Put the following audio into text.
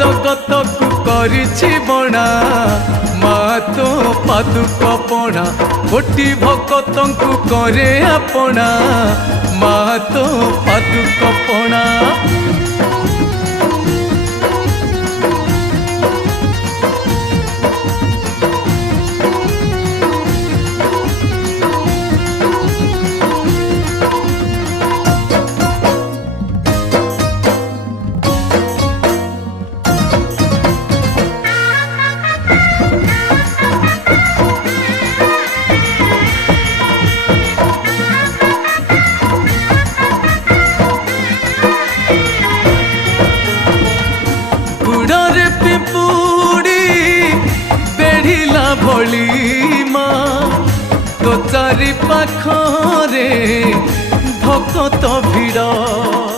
जगत को करिछि बणा मा तो पादुक पणा कोटि भक्तों को करे अपना मा तो पादुक पणा भोली माँ तो चारि पाखरे भक्त भिड़